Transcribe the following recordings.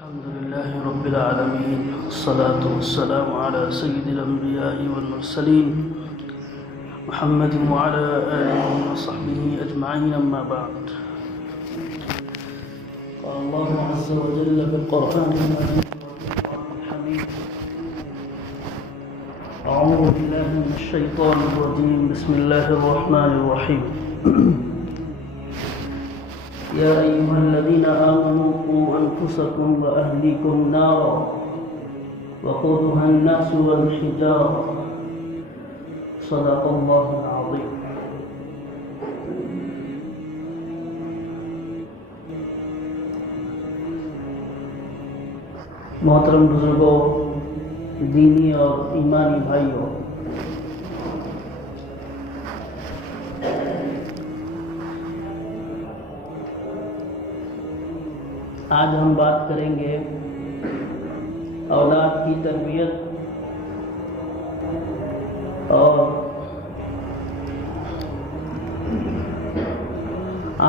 الحمد لله رب العالمين، والصلاة والسلام على سيد الأنبياء والمرسلين محمد وعلى آله وصحبه أجمعين، أما بعد. قال الله عز وجل في القرآن المجيد والقرآن الحميد: أعوذ بالله من الشيطان الرجيم، بسم الله الرحمن الرحيم. يا أيها الذين آمنوا قوا أنفسكم وأهليكم نارا وقودها الناس والحجارة صدق الله العظيم. محترم بزرگوں، دینی اور ایمانی بھائیوں، آج ہم بات کریں گے اولاد کی تربیت اور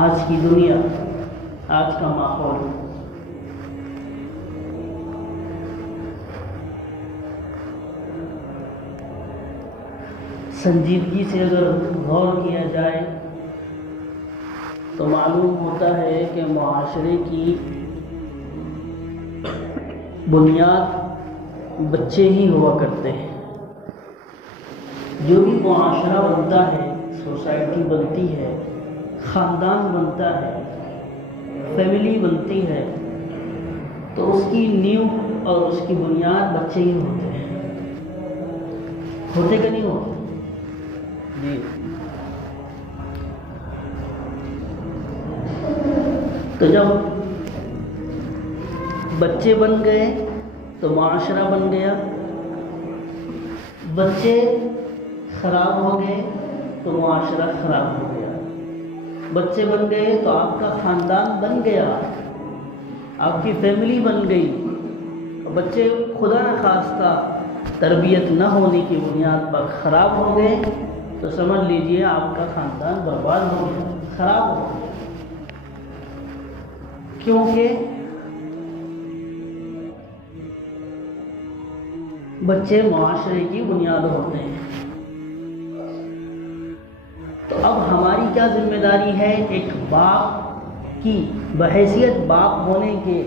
آج کی دنیا، آج کا ماحول. سنجیدگی سے اگر غور کیا جائے تو معلوم ہوتا ہے کہ معاشرے کی بنیاد بچے ہی ہوا کرتے ہیں. جو بھی معاشرہ بنتا ہے، سوسائٹی بنتی ہے، خاندان بنتا ہے، فیملی بنتی ہے، تو اس کی نیو اور اس کی بنیاد بچے ہی ہوتے ہیں. ہوتے کہ نہیں ہوتے؟ جی. تو جب بچے بن گئے تو معاشرہ بن گیا. بچے خراب ہو گئے تو معاشرہ خراب ہو گیا. بچے بن گئے تو آپ کا خاندان بن گیا، آپ کی فیملی بن گئی. بچے خدا نخواستہ تربیت نہ ہونے کی بنیاد پر خراب ہو گئے تو سمجھ لیجئے آپ کا خاندان برباد ہو گیا، خراب ہو گیا. کیونکہ بچے معاشرے کی بنیاد ہوتے ہیں. تو اب ہماری کیا ذمہ داری ہے ایک باپ کی، بحیثیت باپ ہونے کے،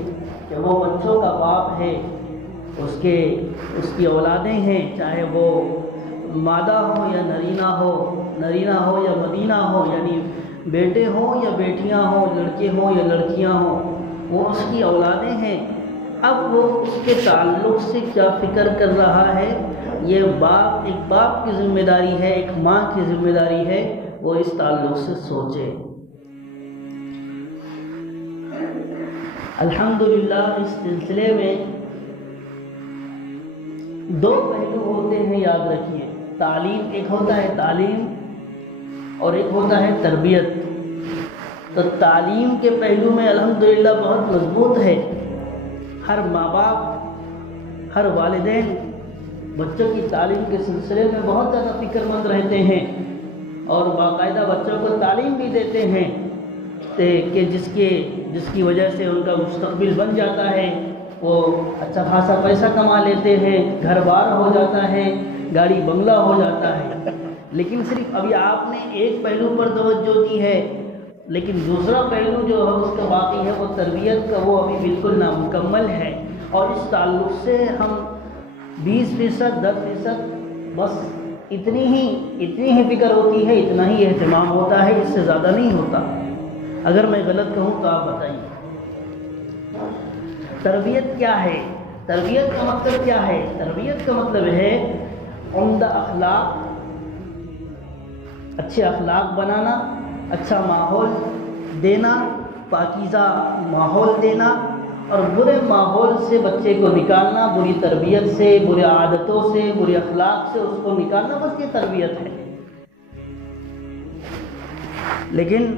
کہ وہ بچوں کا باپ ہے، اس کی اولادیں ہیں، چاہے وہ مادہ ہو یا نرینہ ہو یا مدینہ ہو، یعنی بیٹے ہوں یا بیٹیاں ہوں، لڑکے ہوں یا لڑکیاں ہوں، وہ اس کی اولادیں ہیں. اب وہ اس کے تعلق سے کیا فکر کر رہا ہے، یہ ایک باپ کی ذمہ داری ہے، ایک ماں کی ذمہ داری ہے، وہ اس تعلق سے سوچے. الحمدللہ اس سلسلے میں دو پہلو ہوتے ہیں، یاد رکھیے. تعلیم، ایک ہوتا ہے تعلیم اور ایک ہوتا ہے تربیت. تو تعلیم کے پہلو میں الحمدللہ بہت مضبوط ہے. ہر ماں باپ، ہر والدین بچوں کی تعلیم کے سلسلے میں بہت زیادہ فکر مند رہتے ہیں اور باقاعدہ بچوں کو تعلیم بھی دیتے ہیں کہ جس کی وجہ سے ان کا مستقبل بن جاتا ہے. وہ اچھا خاصا پیسہ کما لیتے ہیں، گھر بار ہو جاتا ہے، گاڑی بنگلہ ہو جاتا ہے. لیکن صرف ابھی آپ نے ایک پہلو پر توجہ دی ہے، لیکن دوسرا پہلو جو ہے اس کا باقی ہے، وہ تربیت کا، وہ ابھی بالکل نامکمل ہے. اور اس تعلق سے ہم 20%، 10% بس اتنی ہی فکر ہوتی ہے، اتنا ہی اہتمام ہوتا ہے، اس سے زیادہ نہیں ہوتا. اگر میں غلط کہوں تو آپ بتائیے. تربیت کیا ہے؟ تربیت کا مطلب کیا ہے؟ تربیت کا مطلب ہے عمدہ اخلاق، اچھے اخلاق بنانا، اچھا ماحول دینا، پاکیزہ ماحول دینا، اور برے ماحول سے بچے کو نکالنا، بری تربیت سے، برے عادتوں سے، برے اخلاق سے اس کو نکالنا، بس یہ تربیت ہے. لیکن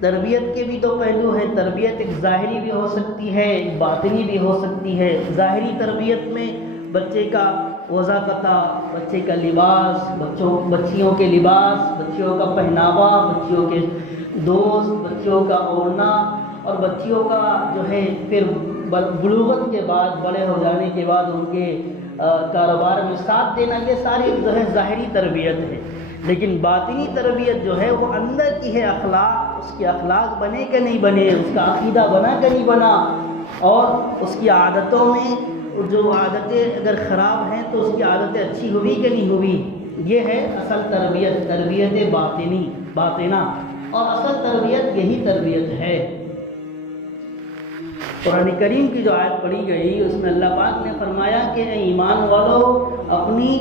تربیت کے بھی دو پہلو ہیں. تربیت ایک ظاہری بھی ہو سکتی ہے، ایک باطنی بھی ہو سکتی ہے. ظاہری تربیت میں بچے کا وضاقتہ، بچے کا لباس، بچیوں کے لباس، بچیوں کا پہناوا، بچیوں کے دوست، بچیوں کا اوڑھنا، اور بچیوں کا جو ہے پھر بلوغت کے بعد، بڑے ہو جانے کے بعد ان کے کاروبار میں ساتھ دینا، یہ ساری جو ہے ظاہری تربیت ہے. لیکن باطنی تربیت جو ہے وہ اندر کی ہے. اخلاق، اس کے اخلاق بنے کہ نہیں بنے، اس کا عقیدہ بنا کہ نہیں بنا، اور اس کی عادتوں میں جو عادتیں اگر خراب ہیں تو اس کی عادتیں اچھی ہوئی کہ نہیں ہوئی. یہ ہے اصل تربیت، تربیت باطنہ. اور اصل تربیت یہی تربیت ہے. قرآن کریم کی جو آیت پڑھی گئی اس میں اللہ پاک نے فرمایا کہ اے ایمان والو، اپنی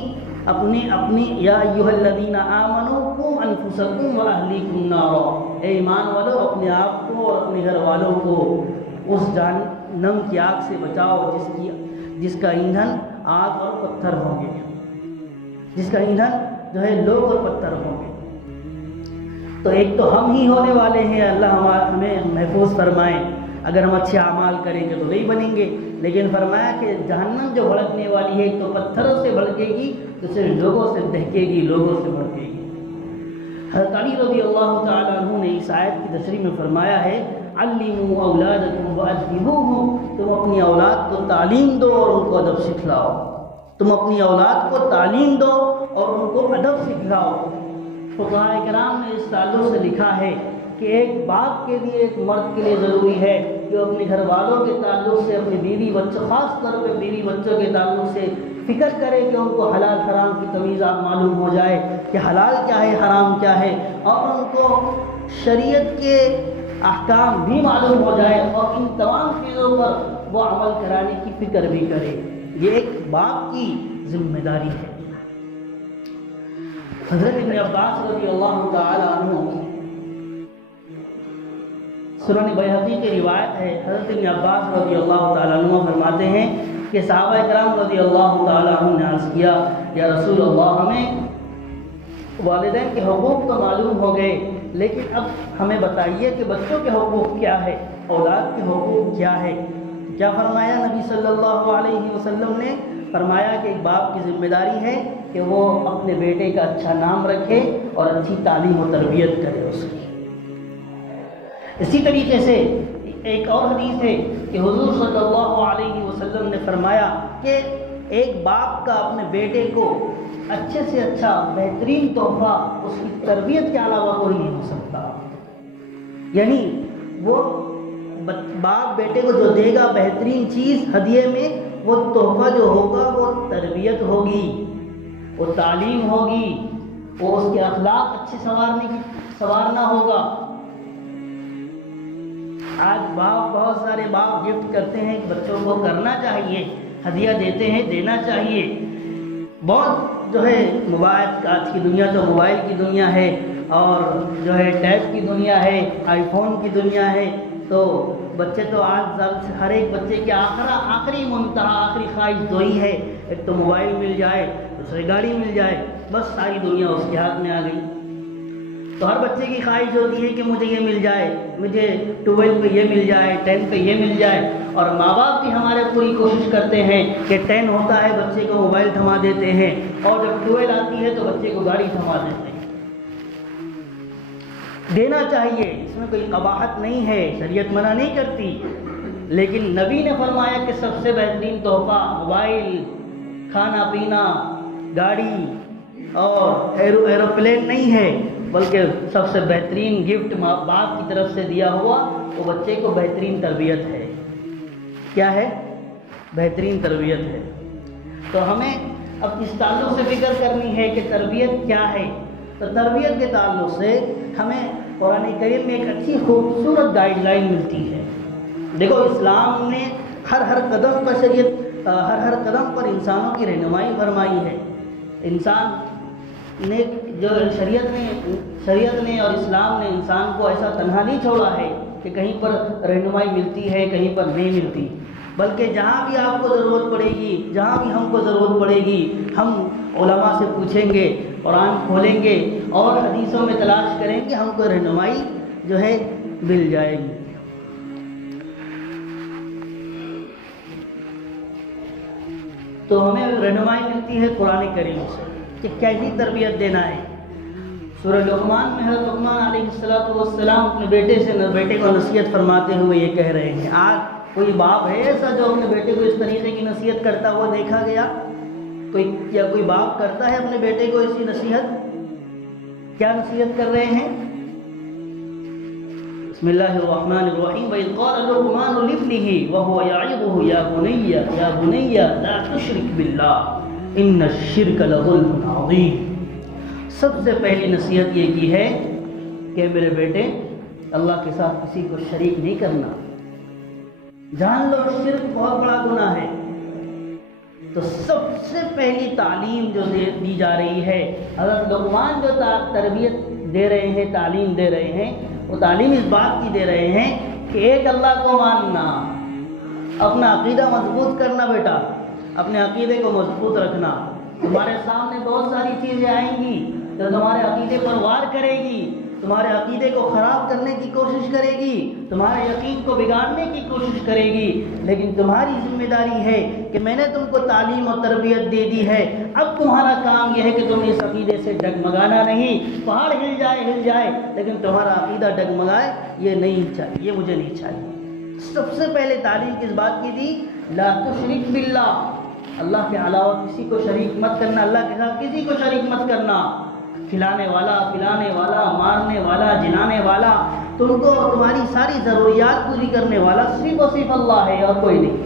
یا ایھا الذین آمنوا قوا انفسکم واہلیکم نارا، اے ایمان والو اپنے آپ کو اور اپنے گھر والوں کو اس جہنم کی آگ سے بچاؤ جس کا ایندھن آگ اور پتھر ہوں گے، جس کا ایندھن جو ہے لوگ اور پتھر ہوں گے. تو ایک تو ہم ہی ہونے والے ہیں، اللہ ہمیں محفوظ فرمائے. اگر ہم اچھے اعمال کریں گے تو وہی بنیں گے. لیکن فرمایا کہ جہنم جو بھڑکنے والی ہے ایک تو پتھروں سے بھڑکے گی، دوسرے لوگوں سے دہکے گی، لوگوں سے بھڑکے گی. حضرت علی رضی اللہ تعالیٰ عنہ نے اس آیت کی تشریح میں فرمایا ہے علموا اولادکم وادبوہم، تم اپنی اولاد کو تعلیم دو اور ان کو ادب سکھلاؤ. تم اپنی اولاد کو تعلیم دو اور ان کو ادب سکھلاؤ. فقہاء کرام نے اس تعلق سے لکھا ہے کہ ایک باپ کے لیے، ایک مرد کے لیے ضروری ہے کہ وہ اپنے گھر والوں کے تعلق سے، اپنے بیوی بچوں، خاص طور پہ بیوی بچوں کے تعلق سے فکر کرے کہ ان کو حلال حرام کی تمیز معلوم ہو جائے کہ حلال کیا ہے، حرام کیا ہے، اور ان کو شریعت کے احکام بھی معلوم ہو جائے اور ان تمام چیزوں پر وہ عمل کرانے کی فکر بھی کرے. یہ ایک باپ کی ذمہ داری ہے. حضرت ابن عباس رضی اللہ تعالی عنہ، سنن بیہقی کی روایت ہے، حضرت ابن عباس رضی اللہ تعالیٰ عنہ فرماتے ہیں کہ صحابہ کرام رضی اللہ تعالیٰ عنہ نے عرض کیا یا رسول اللہ، ہمیں والدین کے حقوق تو معلوم ہو گئے، لیکن اب ہمیں بتائیے کہ بچوں کے حقوق کیا ہے، اولاد کے حقوق کیا ہے. کیا فرمایا نبی صلی اللہ علیہ وسلم نے؟ فرمایا کہ ایک باپ کی ذمہ داری ہے کہ وہ اپنے بیٹے کا اچھا نام رکھے اور اچھی تعلیم و تربیت کرے اس کی. اسی طریقے سے ایک اور حدیث ہے کہ حضور صلی اللہ علیہ وسلم نے فرمایا کہ ایک باپ کا اپنے بیٹے کو اچھے سے اچھا بہترین تحفہ اس کی تربیت کے علاوہ کوئی نہیں ہو سکتا. یعنی وہ باپ بیٹے کو جو دے گا بہترین چیز ہدیے میں، وہ تحفہ جو ہوگا وہ تربیت ہوگی، وہ تعلیم ہوگی، وہ اس کے اخلاق اچھے سنوارنا ہوگا. آج بہت سارے باپ گفٹ کرتے ہیں، بچوں کو کرنا چاہیے، ہدیہ دیتے ہیں، دینا چاہیے. بہت جو ہے موبائل، آج کی دنیا تو موبائل کی دنیا ہے اور جو ہے ٹیب کی دنیا ہے، آئی فون کی دنیا ہے. تو بچے تو آج ہر ایک بچے کی آخری منتہا، آخری خواہش دو ہی ہے، ایک تو موبائل مل جائے، دوسری گاڑی مل جائے، بس ساری دنیا اس کے ہاتھ میں آ گئی. تو ہر بچے کی خواہش ہوتی ہے کہ مجھے یہ مل جائے، مجھے 12 پہ یہ مل جائے، 10 پہ یہ مل جائے. اور ماں باپ بھی ہمارے پوری کوشش کرتے ہیں کہ 10 ہوتا ہے بچے کو موبائل تھما دیتے ہیں، اور جب 12 آتی ہے تو بچے کو گاڑی تھما دیتے ہیں. دینا چاہیے، اس میں کوئی قباحت نہیں ہے، شریعت منع نہیں کرتی. لیکن نبی نے فرمایا کہ سب سے بہترین تحفہ موبائل، کھانا پینا، گاڑی اور ایروپلین نہیں ہے، بلکہ سب سے بہترین گفٹ ماں باپ کی طرف سے دیا ہوا وہ بچے کو بہترین تربیت ہے. کیا ہے؟ بہترین تربیت ہے. تو ہمیں اب اس تعلق سے فکر کرنی ہے کہ تربیت کیا ہے. تو تربیت کے تعلق سے ہمیں قرآن کریم میں ایک اچھی خوبصورت گائیڈ لائن ملتی ہے. دیکھو اسلام نے ہر قدم پر شریعت، ہر قدم پر انسانوں کی رہنمائی فرمائی ہے. انسان نے جو شریعت نے اور اسلام نے انسان کو ایسا تنہا نہیں چھوڑا ہے کہ کہیں پر رہنمائی ملتی ہے کہیں پر نہیں ملتی، بلکہ جہاں بھی آپ کو ضرورت پڑے گی، جہاں بھی ہم کو ضرورت پڑے گی، ہم علماء سے پوچھیں گے، قرآن کھولیں گے اور حدیثوں میں تلاش کریں گے، ہم کو رہنمائی جو ہے مل جائے گی. تو ہمیں رہنمائی ملتی ہے قرآن کریم سے کہ کیسی تربیت دینا ہے. سورہ لقمان میں حضرت لقمان علیہ السلام اپنے بیٹے کو نصیحت فرماتے ہوئے یہ کہہ رہے ہیں. آج کوئی باپ ہے ایسا جو اپنے بیٹے کو اس طریقے کی نصیحت کرتا ہوا دیکھا گیا؟ کوئی باپ کرتا ہے اپنے بیٹے کو ایسی نصیحت؟ کیا نصیحت کر رہے ہیں؟ بسم اللہ الرحمن الرحیم وَإِذْ قَالَ لُقْمَانُ لِابْنِهِ وَهُوَ يَعِظُهُ يَا بُنَيَّ لَا تُشْرِكْ بِاللَّهِ إِنَّ الشِّرْكَ لَظُلْمٌ عَظِيمٌ۔ سب سے پہلی نصیحت یہ کی ہے کہ میرے بیٹے اللہ کے ساتھ کسی کو شریک نہیں کرنا، جان لو شرک بہت بڑا گناہ ہے۔ تو سب سے پہلی تعلیم جو دی جا رہی ہے، حضرت لقمان جو تربیت دے رہے ہیں، تعلیم دے رہے ہیں، وہ تعلیم اس بات کی دے رہے ہیں کہ ایک اللہ کو ماننا، اپنا عقیدہ مضبوط کرنا، بیٹا اپنے عقیدے کو مضبوط رکھنا۔ تمہارے سامنے بہت ساری چیزیں آئیں گی جو تمہارے عقیدے پر وار کرے گی، تمہارے عقیدے کو خراب کرنے کی کوشش کرے گی، تمہارے یقین کو بگاڑنے کی کوشش کرے گی، لیکن تمہاری ذمہ داری ہے کہ میں نے تم کو تعلیم اور تربیت دے دی ہے، اب تمہارا کام یہ ہے کہ تم اس عقیدے سے ڈگمگانا نہیں۔ پہاڑ ہل جائے لیکن تمہارا عقیدہ ڈگمگائے یہ نہیں چاہیے، یہ مجھے نہیں چاہیے۔ سب سے پہلے تعلیم کس بات کی دی؟ لا تشرک باللہ، اللہ کے علاوہ کسی کو شریک مت کرنا، اللہ کے ساتھ کسی کو شریک مت کرنا۔ کھلانے والا، پلانے والا، مارنے والا، جلانے والا، تم کو تمہاری ساری ضروریات پوری کرنے والا صرف اور صرف اللہ ہے اور کوئی نہیں۔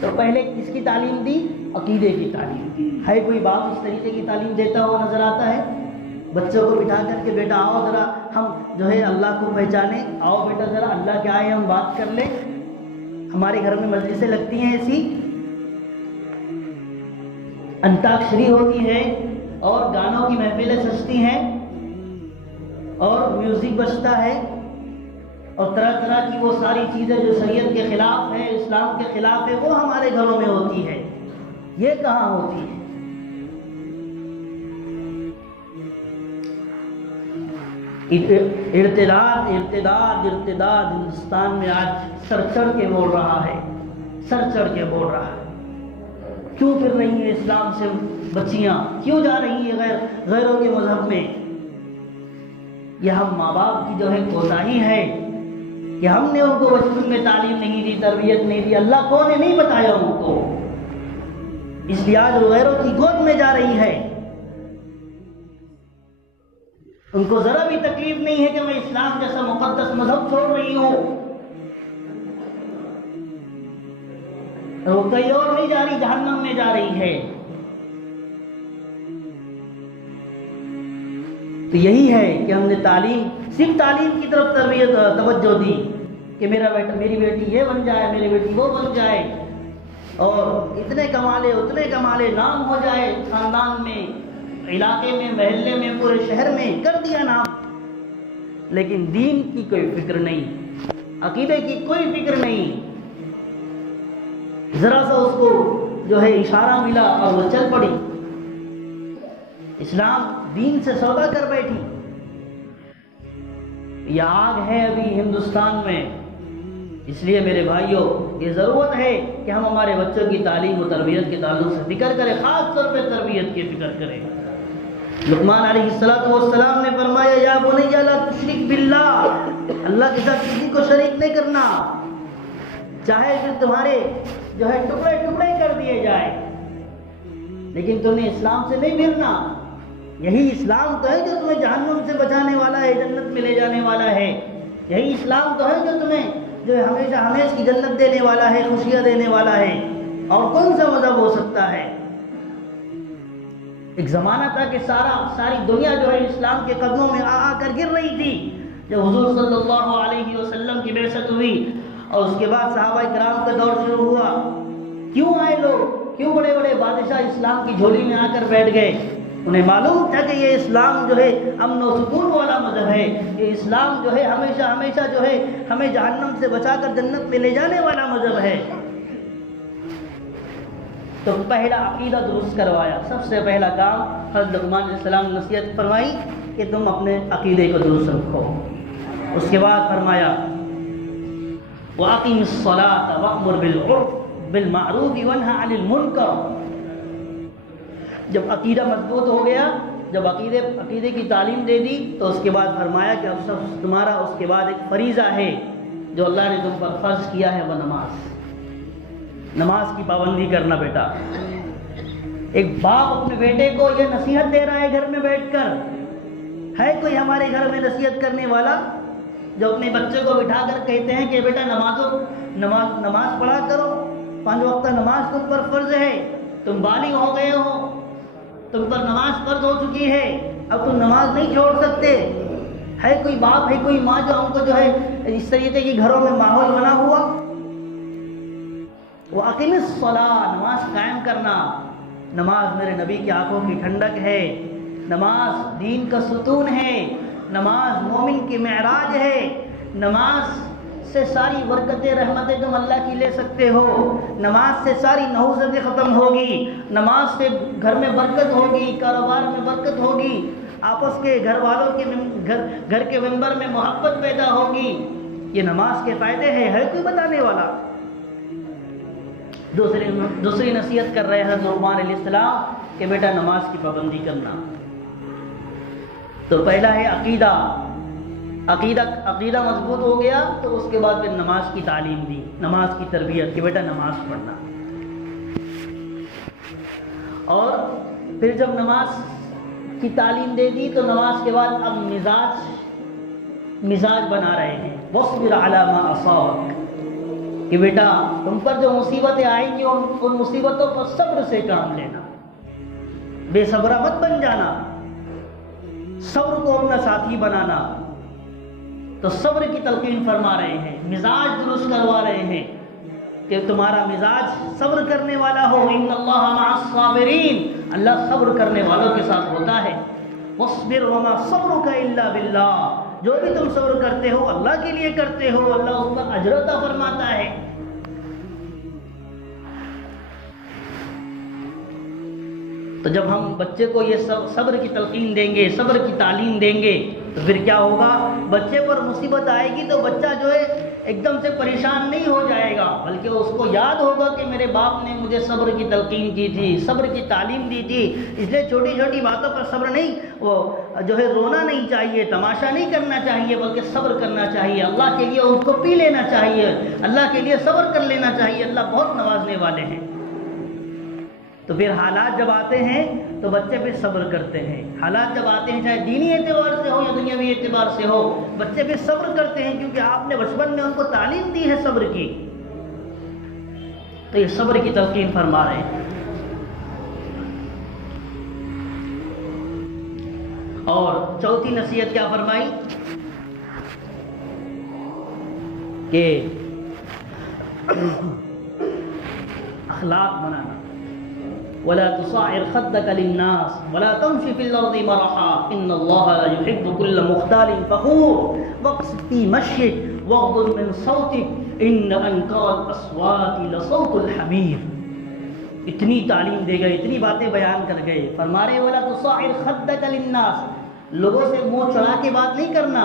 تو پہلے کس کی تعلیم دی؟ عقیدے کی تعلیم۔ ہے کوئی باپ اس طریقے کی تعلیم دیتا ہوا نظر آتا ہے؟ بچوں کو بٹھا کر کے بیٹا آؤ ذرا ہم جو ہے اللہ کو پہچانے، آؤ بیٹا ذرا اللہ کیا ہے ہم بات کر لیں۔ ہمارے گھر میں مجلسیں لگتی ہیں ایسی، انتاکشری ہوتی ہے اور گانوں کی محفلیں سجتی ہیں اور میوزک بجتا ہے اور طرح طرح کی وہ ساری چیزیں جو شریعت کے خلاف ہے، اسلام کے خلاف ہے، وہ ہمارے گھروں میں ہوتی ہے۔ یہ کہاں ہوتی ہے؟ ارتداد ہندوستان میں آج سر چڑھ کے بول رہا ہے، سر چڑھ کے بول رہا ہے۔ کیوں پھر رہی ہیں اسلام سے بچیاں؟ کیوں جا رہی ہیں غیروں کے مذہب میں؟ یہ ہم ماں باپ کی جو ہے کوتاہی ہے کہ ہم نے ان کو بچپن میں تعلیم نہیں دی، تربیت نہیں دی، اللہ کو نے نہیں بتایا ان کو، اس لیے آج وہ غیروں کی گود میں جا رہی ہے۔ ان کو ذرا بھی تکلیف نہیں ہے کہ میں اسلام جیسا مقدس مذہب چھوڑ رہی ہوں، وہ کہیں اور نہیں جا رہی، جہنم میں جا رہی ہے۔ تو یہی ہے کہ ہم نے تعلیم، صرف تعلیم کی طرف توجہ دی کہ میرا بیٹا، میری بیٹی یہ بن جائے، میری بیٹی وہ بن جائے، اور اتنے کمالے اتنے کمالے، نام ہو جائے خاندان میں، علاقے میں، محلے میں، پورے شہر میں، کر دیا نام، لیکن دین کی کوئی فکر نہیں، عقیدے کی کوئی فکر نہیں۔ ذرا سا اس کو جو ہے اشارہ ملا اور وہ چل پڑی، اسلام دین سے سودا کر بیٹھی۔ یہ آگ ہے ابھی ہندوستان میں، اس لیے میرے بھائیوں یہ ضرورت ہے کہ ہم ہمارے بچوں کی تعلیم و تربیت کے تعلق سے فکر کریں، خاص طور پہ تربیت کی فکر کریں۔ لقمان علیہ السلام نے فرمایا یا بنی لا تشرک باللہ، اللہ کے ساتھ کسی کو شریک نہیں کرنا، چاہے پھر تمہارے جو ہے ٹکڑے ٹکڑے کر دیے جائے، لیکن تم نے اسلام سے نہیں پھرنا۔ یہی اسلام تو ہے جو تمہیں جہنم سے بچانے والا ہے، جنت میں لے جانے والا ہے۔ یہی اسلام تو ہے جو تمہیں جو ہے ہمیشہ ہمیشہ کی جنت دینے والا ہے، خوشیاں دینے والا ہے۔ اور کون سا مذہب ہو سکتا ہے؟ ایک زمانہ تھا کہ ساری دنیا جو ہے اسلام کے قدموں میں آ کر گر رہی تھی۔ جب حضور صلی اللہ علیہ وسلم کی بعثت ہوئی اور اس کے بعد صحابہ کرام کا دور شروع ہوا، کیوں آئے لوگ، کیوں بڑے بڑے بادشاہ اسلام کی جھولی میں آ کر بیٹھ گئے؟ انہیں معلوم تھا کہ یہ اسلام جو ہے امن و سکون والا مذہب ہے، یہ اسلام جو ہے ہمیشہ ہمیشہ جو ہے ہمیں جہنم سے بچا کر جنت میں لے جانے والا مذہب ہے۔ تو پہلا عقیدہ درست کروایا، سب سے پہلا کام حضرت لقمان علیہ السلام نے نصیحت فرمائی کہ تم اپنے عقیدے کو درست رکھو۔ اس کے بعد فرمایا وَأَقِمِ الصَّلَاةَ وَأْمُرْ بِالْمَعْرُوفِ وَانْهَ عَنِ الْمُنْكَرِ۔ جب عقیدہ مضبوط ہو گیا، جب عقیدے کی تعلیم دے دی، تو اس کے بعد فرمایا کہ اب تمہارا اس کے بعد ایک فریضہ ہے جو اللہ نے تم پر فرض کیا ہے وہ نماز کی پابندی کرنا بیٹا۔ ایک باپ اپنے بیٹے کو یہ نصیحت دے رہا ہے گھر میں بیٹھ کر، ہے کوئی ہمارے گھر میں نصیحت کرنے والا جو اپنے بچے کو بٹھا کر کہتے ہیں کہ بیٹا نماز پڑھا کرو، 5 وقت نماز تم پر فرض ہے، تم بالغ ہو گئے ہو، تم پر نماز فرض ہو چکی ہے، اب تم نماز نہیں چھوڑ سکتے؟ ہے کوئی باپ، ہے کوئی ماں جو ہم کو جو ہے اس طریقے کی گھروں میں ماحول بنا ہوا؟ وَأَقِمِ الصَّلَاةَ، نماز قائم کرنا۔ نماز میرے نبی کی آنکھوں کی ٹھنڈک ہے، نماز دین کا ستون ہے، نماز مومن کی معراج ہے، نماز سے ساری برکتیں رحمتیں تم اللہ کی لے سکتے ہو، نماز سے ساری نحوستیں ختم ہوگی، نماز سے گھر میں برکت ہوگی، کاروبار میں برکت ہوگی، آپس کے گھر والوں کے گھر کے ممبر میں محبت پیدا ہوگی۔ یہ نماز کے فائدے ہیں، ہے کوئی بتانے والا؟ دوسری نصیحت کر رہے ہیں لقمان علیہ السلام کہ بیٹا نماز کی پابندی کرنا۔ تو پہلا ہے عقیدہ مضبوط ہو گیا، تو اس کے بعد پھر نماز کی تعلیم دی، نماز کی تربیت کہ بیٹا نماز پڑھنا۔ اور پھر جب نماز کی تعلیم دے دی تو نماز کے بعد اب مزاج بنا رہے ہیں، وَاصْبِرْ عَلَى مَا أَصَابَكَ، کہ بیٹا تم پر جو مصیبتیں آئیں گی ان مصیبتوں پر صبر سے کام لینا، بے صبرہ مت بن جانا، صبر کو اپنا ساتھی بنانا۔ تو صبر کی تلقین فرما رہے ہیں، مزاج درست کروا رہے ہیں کہ تمہارا مزاج صبر کرنے والا ہو۔ ان اللہ مع الصابرین، اللہ صبر کرنے والوں کے ساتھ ہوتا ہے۔ واصبر وما صبرک الا باللہ، جو بھی تم صبر کرتے ہو اللہ کے لیے کرتے ہو، اللہ اس پر اجر عطا فرماتا ہے۔ تو جب ہم بچے کو یہ صبر کی تلقین دیں گے، صبر کی تعلیم دیں گے، تو پھر کیا ہوگا؟ بچے پر مصیبت آئے گی تو بچہ جو ہے ایک دم سے پریشان نہیں ہو جائے گا، بلکہ اس کو یاد ہوگا کہ میرے باپ نے مجھے صبر کی تلقین کی تھی، صبر کی تعلیم دی تھی۔ اس لیے چھوٹی چھوٹی باتوں پر صبر نہیں، وہ جو ہے رونا نہیں چاہیے، تماشا نہیں کرنا چاہیے، بلکہ صبر کرنا چاہیے، اللہ کے لیے اس کو پی لینا چاہیے، اللہ کے لیے صبر کر لینا چاہیے، اللہ بہت نوازنے والے ہیں۔ تو پھر حالات جب آتے ہیں تو بچے پھر صبر کرتے ہیں، حالات جب آتے ہیں چاہے دینی اعتبار سے ہو یا دنیاوی اعتبار سے ہو، بچے پھر صبر کرتے ہیں، کیونکہ آپ نے بچپن میں ان کو تعلیم دی ہے صبر کی۔ تو یہ صبر کی تلقین فرما رہے ہیں۔ اور چوتھی نصیحت کیا فرمائی کہ اخلاق بنانا۔ ولا تصعر خدك للناس ولا تمشي في الارض مرحا ان الله لا يحب كل مختال فخور واقصد في مشيك واغضض من صوتك ان انكر الاصوات لصوت الحمير۔ اتنی تعلیم دے گئے، اتنی باتیں بیان کر گئے، فرما رہے ولا تصعر خدك للناس، لوگوں سے منہ چڑھا کے بات نہیں کرنا۔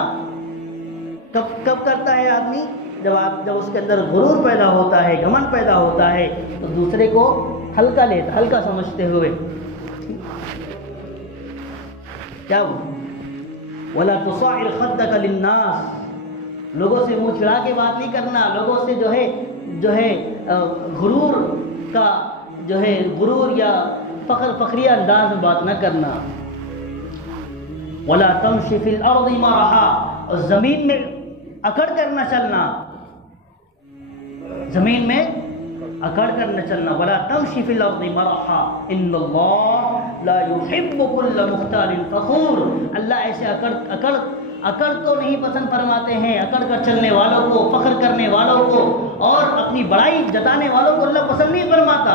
کب کرتا ہے آدمی؟ جب اس کے اندر غرور پیدا ہوتا ہے، گھمنڈ پیدا ہوتا ہے، تو دوسرے کو ہلکا سمجھتے ہوئے کیا ولا تصعر خدك للناس، لوگوں سے منہ چڑھا کے بات نہیں کرنا، لوگوں سے جو ہے غرور یا فخریہ انداز میں بات نہ کرنا۔ ولا تمشي في الارض مرحا، اور زمین میں اکڑ کر نہ چلنا، زمین میں اکڑ کر نہ چلنا۔ ولا تمشي في الارض مرحا ان الله لا يحب كل مختال فخور، اللہ ایسے اکڑ تو نہیں پسند فرماتے ہیں، اکڑ کر چلنے والوں کو، فخر کرنے والوں کو اور اپنی بڑائی جتانے والوں کو اللہ پسند نہیں فرماتا۔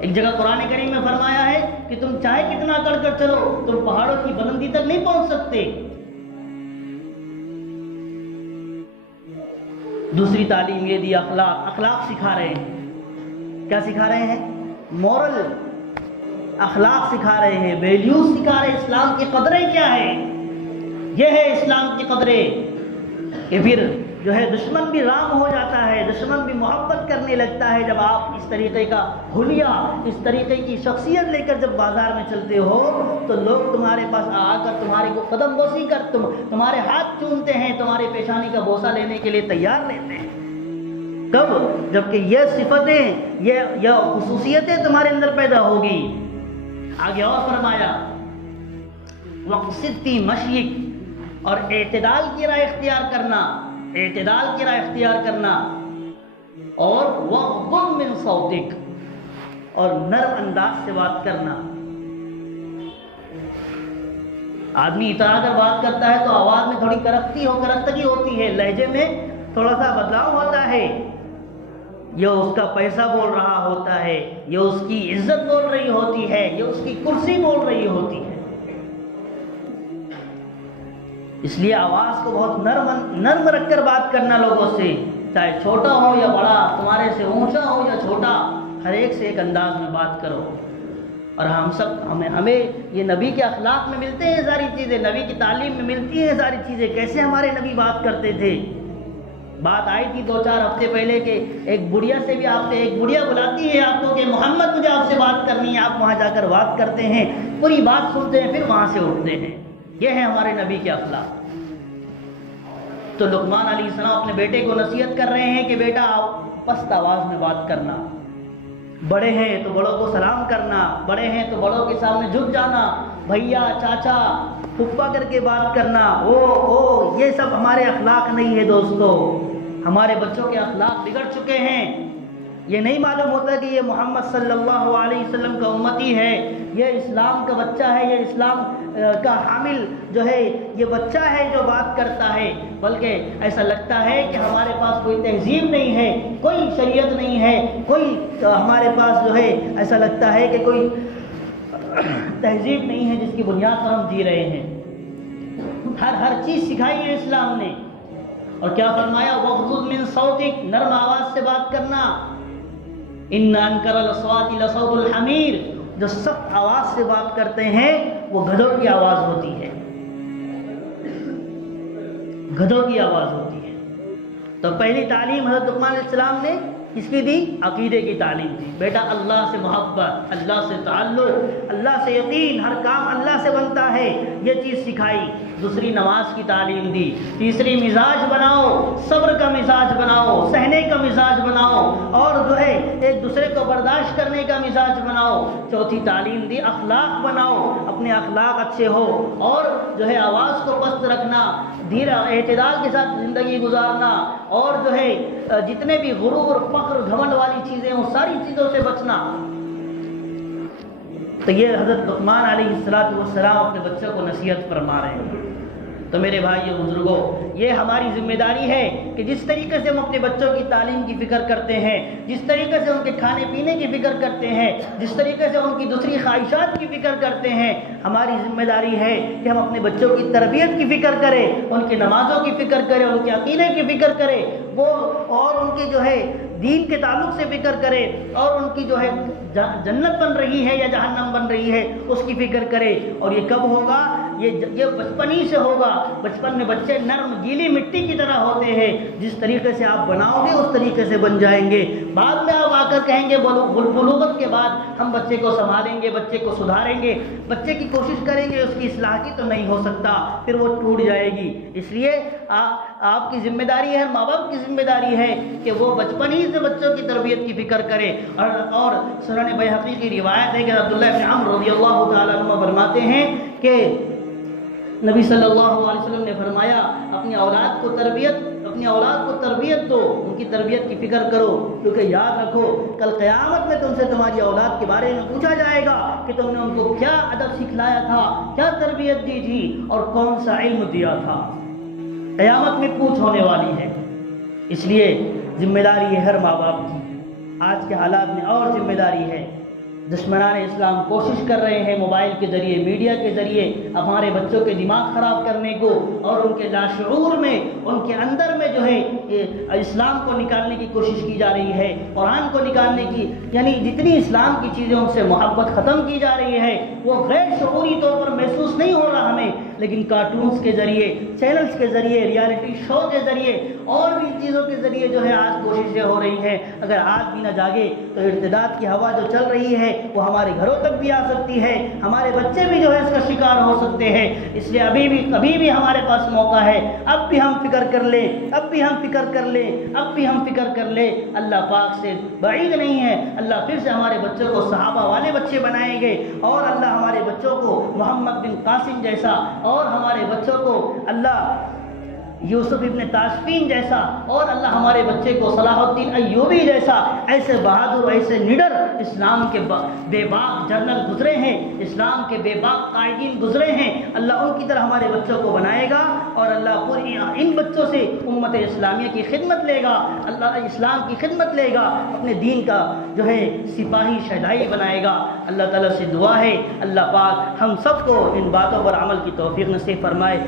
ایک جگہ قرآن کریم میں فرمایا ہے کہ تم چاہے کتنا اکڑ کر چلو، تم پہاڑوں کی بلندی تک نہیں پہنچ سکتے۔ دوسری تعلیم یہ دی اخلاق سکھا رہے ہیں۔ کیا سکھا رہے ہیں؟ مورل اخلاق سکھا رہے ہیں، ویلیوز سکھا رہے ہیں، اسلام کی قدریں کیا ہے، یہ ہے اسلام کی قدریں۔ کہ پھر جو ہے دشمن بھی رام ہو جاتا ہے، دشمن بھی محبت کرنے لگتا ہے جب آپ اس طریقے کا حلیہ، اس طریقے کی شخصیت لے کر جب بازار میں چلتے ہو تو لوگ تمہارے پاس آ کر تمہارے کو قدم بوسی کر تمہارے ہاتھ چومتے ہیں، تمہارے پیشانی کا بوسہ لینے کے لیے تیار رہتے ہیں۔ کب؟ جبکہ یہ صفتیں، یہ خصوصیتیں تمہارے اندر پیدا ہوگی۔ آگے اور فرمایا وقصد فی مشیک، اور اعتدال کی راہ اختیار کرنا، اعتدال کی راہ اختیار کرنا، اور وغض من صوتک، اور نرم انداز سے بات کرنا۔ آدمی اترا کر بات کرتا ہے تو آواز میں تھوڑی کرختگی ہوتی ہے، لہجے میں تھوڑا سا بدلاؤ ہوتا ہے، یہ اس کا پیسہ بول رہا ہوتا ہے، یہ اس کی عزت بول رہی ہوتی ہے، یہ اس کی کرسی بول رہی ہوتی ہے۔ اس لیے آواز کو بہت نرم رکھ کر بات کرنا لوگوں سے، چاہے چھوٹا ہو یا بڑا، تمہارے سے اونچا ہو یا چھوٹا، ہر ایک سے ایک انداز میں بات کرو۔ اور ہمیں یہ نبی کے اخلاق میں ملتے ہیں ساری چیزیں، نبی کی تعلیم میں ملتی ہیں ساری چیزیں، کیسے ہمارے نبی بات کرتے تھے۔ بات آئی تھی 2-4 ہفتے پہلے کہ ایک بڑھیا سے بھی ایک بڑھیا بلاتی ہے آپ کو کہ محمد مجھے آپ سے بات کرنی ہے، آپ وہاں جا کر بات کرتے ہیں، پوری بات سنتے ہیں، پھر وہاں سے اٹھتے ہیں۔ یہ ہے ہمارے نبی کے اخلاق۔ تو لقمان علیہ السلام اپنے بیٹے کو نصیحت کر رہے ہیں کہ بیٹا پست آواز میں بات کرنا، بڑے ہیں تو بڑوں کو سلام کرنا، بڑے ہیں تو بڑوں کے سامنے جھک جانا، بھیا چاچا پھپھا کر کے بات کرنا، او یہ سب ہمارے اخلاق نہیں ہے دوستو۔ ہمارے بچوں کے اخلاق بگڑ چکے ہیں، یہ نہیں معلوم ہوتا کہ یہ محمد صلی اللہ علیہ وسلم کا امتی ہے، یہ اسلام کا بچہ ہے، یہ اسلام کا حامل جو ہے، یہ بچہ ہے جو بات کرتا ہے، بلکہ ایسا لگتا ہے کہ ہمارے پاس کوئی تہذیب نہیں ہے، کوئی شریعت نہیں ہے، کوئی ہمارے پاس جو ہے ایسا لگتا ہے کہ کوئی تہذیب نہیں ہے جس کی بنیاد پر ہم جی رہے ہیں۔ ہر چیز سکھائی ہے اسلام نے، اور کیا فرمایا وغضض من صوتک، نرم آواز سے بات کرنا۔ ان انکر الاصوات لصوت الحمیر، جو سخت آواز سے بات کرتے ہیں وہ گدھوں کی آواز ہوتی ہے، گدھوں کی آواز ہوتی ہے۔ تو پہلی تعلیم حضرت لقمان علیہ السلام نے کس کی دی؟ عقیدے کی تعلیم دی۔ بیٹا اللہ سے محبت، اللہ سے تعلق، اللہ سے یقین، ہر کام اللہ سے بنتا ہے، یہ چیز سکھائی۔ دوسری نماز کی تعلیم دی۔ تیسری مزاج بناؤ، صبر کا مزاج بناؤ، سہنے کا مزاج بناؤ، اور جو ہے ایک دوسرے کو برداشت کرنے کا مزاج بناؤ۔ چوتھی تعلیم دی اخلاق بناؤ، اپنے اخلاق اچھے ہو، اور جو ہے آواز کو پست رکھنا، اعتدال کے ساتھ زندگی گزارنا، اور جو ہے جتنے بھی غرور، فخر، گھمنڈ والی چیزیں ان ساری چیزوں سے بچنا۔ تو یہ حضرت لقمان علیہ السلام اپنے بچوں کو نصیحت فرما رہے ہیں۔ تو میرے بھائیو بزرگوں، یہ ہماری ذمہ داری ہے کہ جس طریقے سے ہم اپنے بچوں کی تعلیم کی فکر کرتے ہیں، جس طریقے سے ان کے کھانے پینے کی فکر کرتے ہیں، جس طریقے سے ان کی دوسری خواہشات کی فکر کرتے ہیں، ہماری ذمہ داری ہے کہ ہم اپنے بچوں کی تربیت کی فکر کریں، ان کی نمازوں کی فکر کریں، ان کے عقیدے کی فکر کریں، وہ اور ان کی جو ہے دین کے تعلق سے فکر کرے، اور ان کی جو ہے جنت بن رہی ہے یا جہنم بن رہی ہے اس کی فکر کرے۔ اور یہ کب ہوگا؟ یہ بچپن ہی سے ہوگا۔ بچپن میں بچے نرم گیلی مٹی کی طرح ہوتے ہیں، جس طریقے سے آپ بناؤ گے اس طریقے سے بن جائیں گے۔ بعد میں آپ آ کر کہیں گے بلوغت کے بعد ہم بچے کو سنبھالیں گے، بچے کو سدھاریں گے، بچے کی کوشش کریں گے، اس کی اصلاح کی تو نہیں ہو سکتا، پھر وہ ٹوٹ جائے گی۔ اس لیے آپ کی ذمہ داری ہے، ماں باپ کی ذمہ داری ہے کہ وہ بچپن ہی سے بچوں کی تربیت کی فکر کرے۔ اور سنن بیہقی کی روایت ہے کہ عبداللہ بن عمرو رضی اللہ تعالیٰ عنہ فرماتے ہیں کہ نبی صلی اللہ علیہ وسلم نے فرمایا اپنی اولاد کو تربیت دو، ان کی تربیت کی فکر کرو، کیونکہ یاد رکھو کل قیامت میں تم سے تمہاری اولاد کے بارے میں پوچھا جائے گا کہ تم نے ان کو کیا ادب سکھلایا تھا، کیا تربیت دی تھی، اور کون سا علم دیا تھا۔ قیامت میں پوچھ ہونے والی ہے۔ اس لیے ذمہ داری ہے ہر ماں باپ کی۔ آج کے حالات میں اور ذمہ داری ہے۔ دشمنان اسلام کوشش کر رہے ہیں موبائل کے ذریعے، میڈیا کے ذریعے ہمارے بچوں کے دماغ خراب کرنے کو، اور ان کے لاشعور میں، ان کے اندر میں جو ہے اسلام کو نکالنے کی کوشش کی جا رہی ہے، قرآن کو نکالنے کی، یعنی جتنی اسلام کی چیزیں ان سے محبت ختم کی جا رہی ہے، وہ غیر شعوری طور پر محسوس نہیں ہو رہا ہمیں، لیکن کارٹونز کے ذریعے، چینلز کے ذریعے، ریالٹی شو کے ذریعے اور بھی چیزوں کے ذریعے جو ہے آج کوششیں ہو رہی ہیں. اگر آج بھی نہ جاگے تو ارتداد کی ہوا جو چل رہی ہے وہ ہمارے گھروں تک بھی آ سکتی ہے، ہمارے بچے بھی جو ہے اس کا شکار ہو سکتے ہیں. اس لیے ابھی بھی ہمارے پاس موقع ہے. اب بھی ہم فکر کر لیں، اب بھی ہم فکر کر لیں، اب بھی ہم فکر کر لیں. اللہ پاک سے بعید نہیں ہے، اللہ پھر سے ہمارے بچوں کو صحابہ والے بچے بنائیں گے، اور اللہ ہمارے بچوں کو محمد بن قاسم جیسا، اور ہمارے بچوں کو اللہ یوسف ابن تاشفین جیسا، اور اللہ ہمارے بچے کو صلاح الدین ایوبی جیسا، ایسے بہادر، ایسے نڈر اسلام کے بے باک جنرل گزرے ہیں، اسلام کے بے باک قائدین گزرے ہیں. اللہ ان کی طرح ہمارے بچوں کو بنائے گا، اور اللہ پوری ان بچوں سے امت اسلامیہ کی خدمت لے گا، اللہ اسلام کی خدمت لے گا، اپنے دین کا جو ہے سپاہی شہدائی بنائے گا. اللہ تعالیٰ سے دعا ہے اللہ پاک ہم سب کو ان باتوں پر عمل کی توفیق نصیب فرمائے.